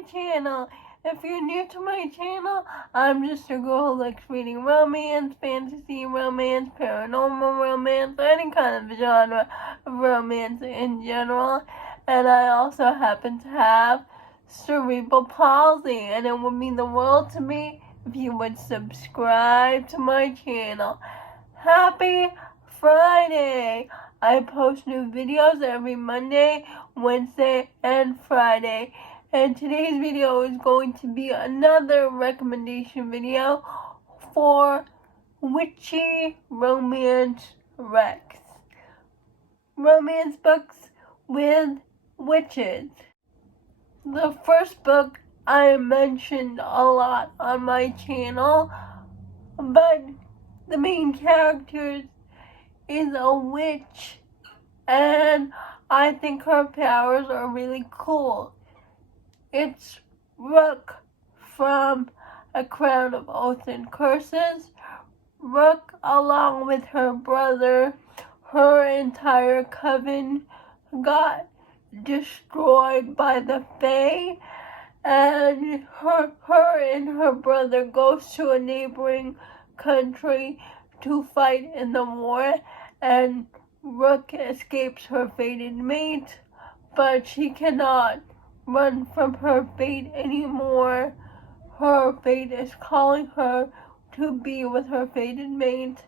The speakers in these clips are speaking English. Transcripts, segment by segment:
my channel. If you're new to my channel, I'm just a girl who likes reading romance, fantasy romance, paranormal romance, any kind of genre of romance in general. And I also happen to have cerebral palsy, and it would mean the world to me if you would subscribe to my channel. Happy Friday! I post new videos every Monday, Wednesday, and Friday. And today's video is going to be another recommendation video for witchy romance recs. Romance books with witches. The first book I mentioned a lot on my channel, but the main character is a witch, and I think her powers are really cool. It's Rook from A Crown of Oaths and Curses. Rook, along with her brother, her entire coven, got destroyed by the Fae, and her and her brother goes to a neighboring country to fight in the war, and Rook escapes her fated mate, but she cannot run from her fate anymore. Her fate is calling her to be with her fated mate,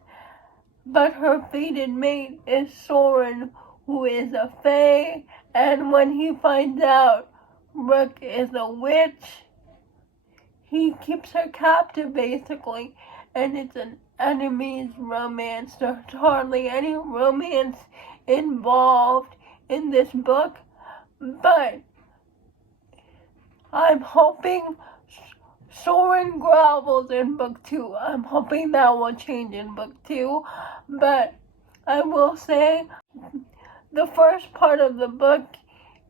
but her fated mate is Soren, who is a fae, and when he finds out Rook is a witch, he keeps her captive basically, and it's an enemies romance. There's hardly any romance involved in this book, but I'm hoping Soren grovels in book 2. I'm hoping that will change in book 2, but I will say the first part of the book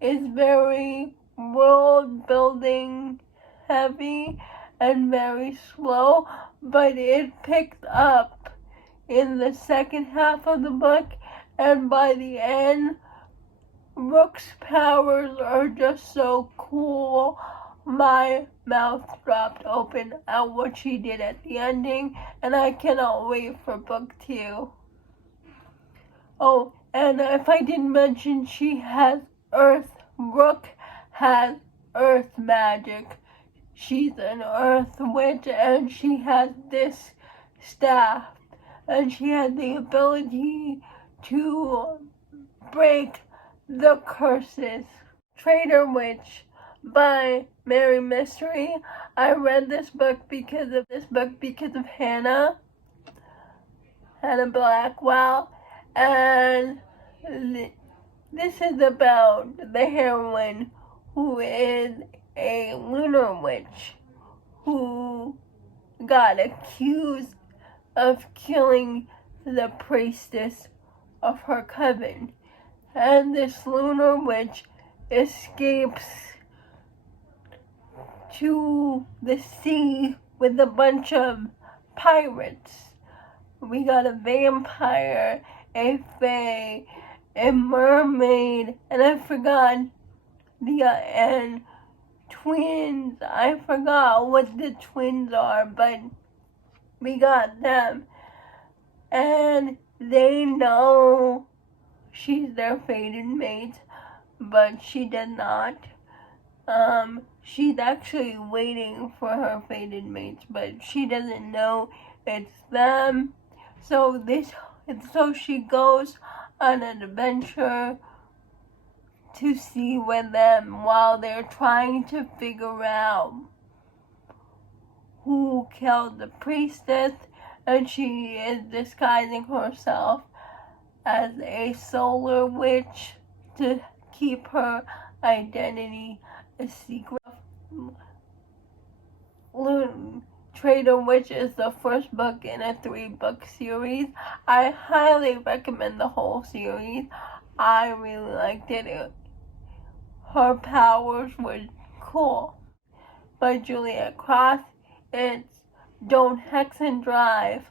is very world building heavy and very slow, but it picks up in the second half of the book, and by the end, Rook's powers are just so cool. My mouth dropped open at what she did at the ending, and I cannot wait for book 2. Oh, and if I didn't mention, Rook has earth magic. She's an earth witch, and she has this staff, and she has the ability to break the curses. Traitor Witch by Mary Mystery. I read this book because of Hannah Blackwell, and this is about the heroine who is a lunar witch who got accused of killing the priestess of her coven. And this lunar witch escapes to the sea with a bunch of pirates. We got a vampire, a fae, a mermaid, and I forgot and twins. I forgot what the twins are, but we got them. And they know she's their fated mate, but she did not. She's actually waiting for her fated mates, but she doesn't know it's them. So she goes on an adventure to see with them while they're trying to figure out who killed the priestess, and she is disguising herself as a solar witch to keep her identity a secret. Traitor Witch is the first book in a 3-book series. I highly recommend the whole series. I really liked it. Her powers were cool. By Juliet Cross. It's Don't Hex and Drive.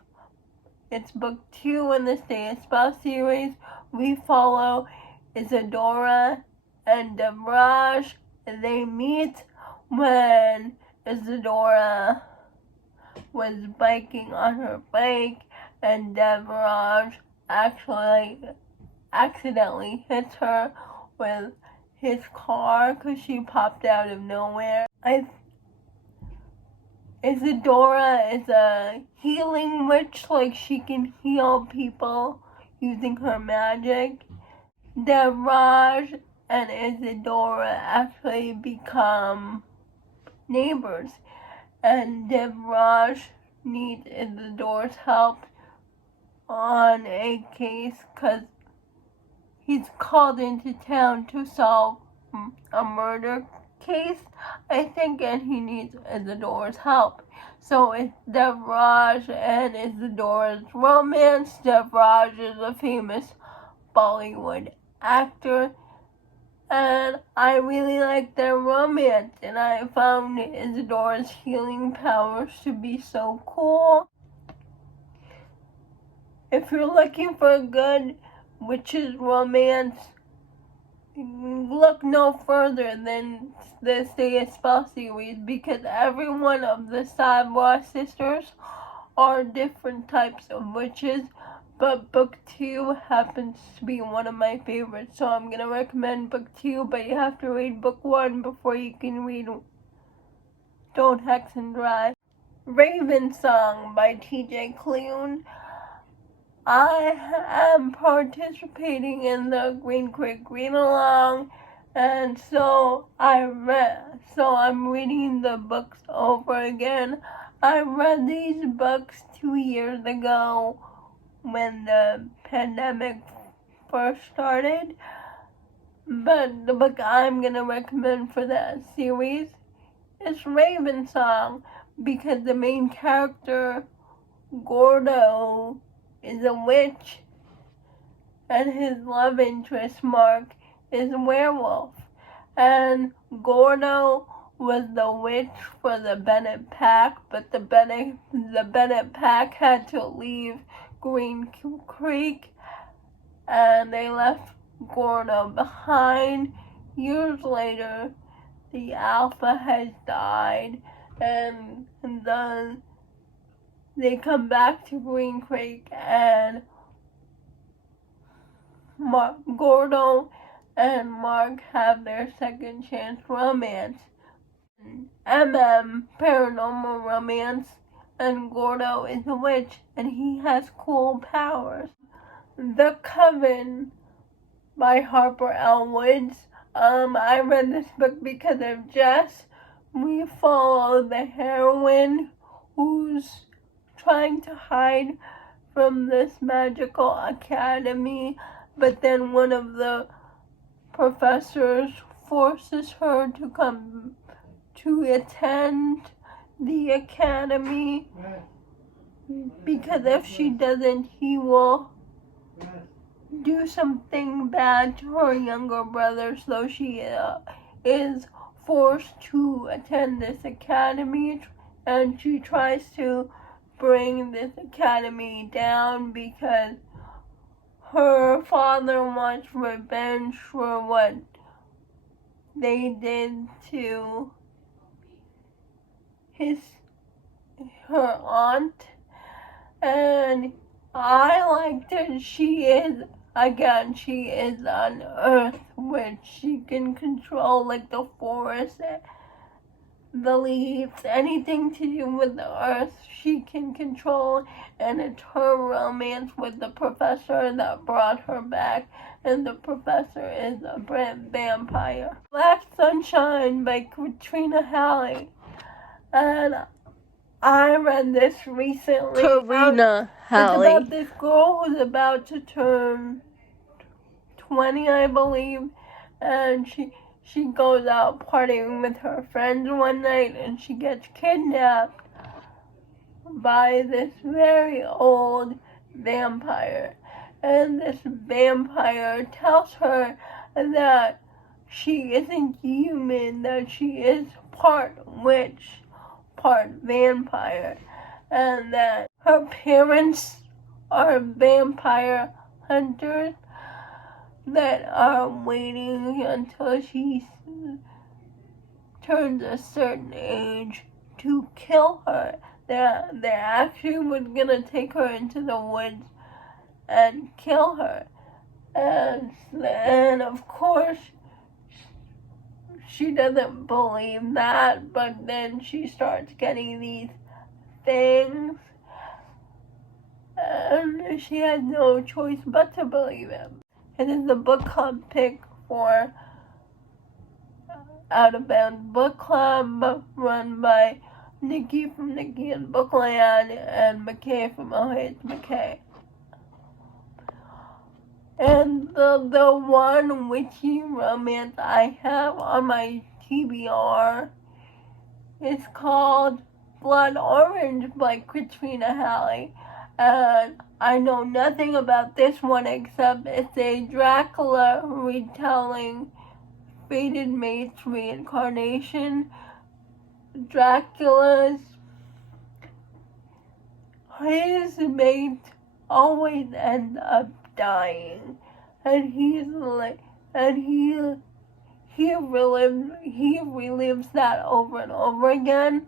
It's book 2 in the Stay a Spell series. We follow Isadora and Devraj. They meet when Isadora was biking on her bike and Devraj actually accidentally hits her with his car because she popped out of nowhere. Isadora is a healing witch, like she can heal people using her magic. Devraj and Isadora actually become neighbors, and Devraj needs Isadora's help on a case because he's called into town to solve a murder case, I think, and he needs Isadora's help. So it's Devraj and Isadora's romance. Devraj is a famous Bollywood actor, and I really like their romance, and I found Isadora's healing powers to be so cool. If you're looking for a good witches romance, look no further than the Stay a Spell series, because every one of the Sabra sisters are different types of witches, but book 2 happens to be one of my favorites, so I'm going to recommend book 2, but you have to read book 1 before you can read Don't Hex and Drive. Raven Song by T.J. Klune. I am participating in the Green Creek Read Along, and so I'm reading the books over again. I read these books 2 years ago when the pandemic first started, but the book I'm going to recommend for that series is Raven Song, because the main character, Gordo, is a witch, and his love interest, Mark, is a werewolf. And Gordo was the witch for the Bennett Pack, but the Bennett Pack had to leave Green Creek, and they left Gordo behind. Years later, the Alpha has died, and then they come back to Green Creek, and Gordo and Mark have their second chance romance. Paranormal romance, and Gordo is a witch, and he has cool powers. The Coven by Harper L. Woods. I read this book because of Jess. We follow the heroine who's trying to hide from this magical academy, but then one of the professors forces her to come to attend the academy, because if she doesn't, he will do something bad to her younger brother, so she is forced to attend this academy, and she tries to bring this academy down because her father wants revenge for what they did to her aunt. And I liked it. She is on Earth, which she can control, like the forest, the leaves, anything to do with the earth she can control, and it's her romance with the professor that brought her back, and the professor is a vampire. Black Sunshine by Katrina Halley, and I read this recently. Karina Halley. It's about this girl who's about to turn 20, I believe, and she goes out partying with her friends one night, and she gets kidnapped by this very old vampire. And this vampire tells her that she isn't human, that she is part witch, part vampire, and that her parents are vampire hunters that are waiting until she turns a certain age to kill her. They actually was gonna take her into the woods and kill her. And of course, she doesn't believe that, but then she starts getting these things, and she has no choice but to believe him. It is the book club pick for Out of Bounds Book Club, run by Nikki from Nikki and Bookland and McKay from Oh Hey It's McKay. And the one witchy romance I have on my TBR is called Blood Orange by Katrina Halley. And I know nothing about this one except it's a Dracula retelling, Fated Maid's reincarnation. Dracula's, his mate always ends up dying, and he relives that over and over again.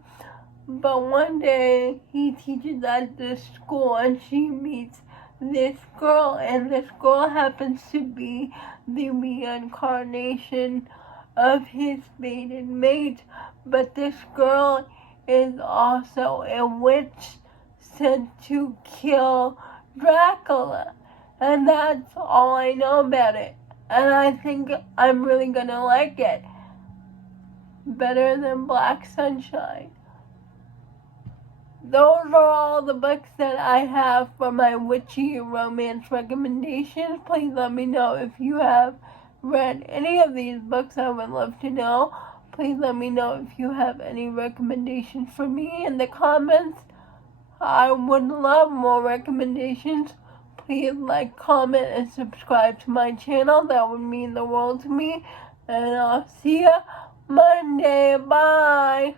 But one day he teaches at this school, and she meets this girl, and this girl happens to be the reincarnation of his fated mate. But this girl is also a witch sent to kill Dracula. And that's all I know about it. And I think I'm really gonna like it. Better than Black Sunshine. Those are all the books that I have for my witchy romance recommendations. Please let me know if you have read any of these books. I would love to know. Please let me know if you have any recommendations for me in the comments. I would love more recommendations. Please like, comment, and subscribe to my channel. That would mean the world to me. And I'll see you Monday. Bye.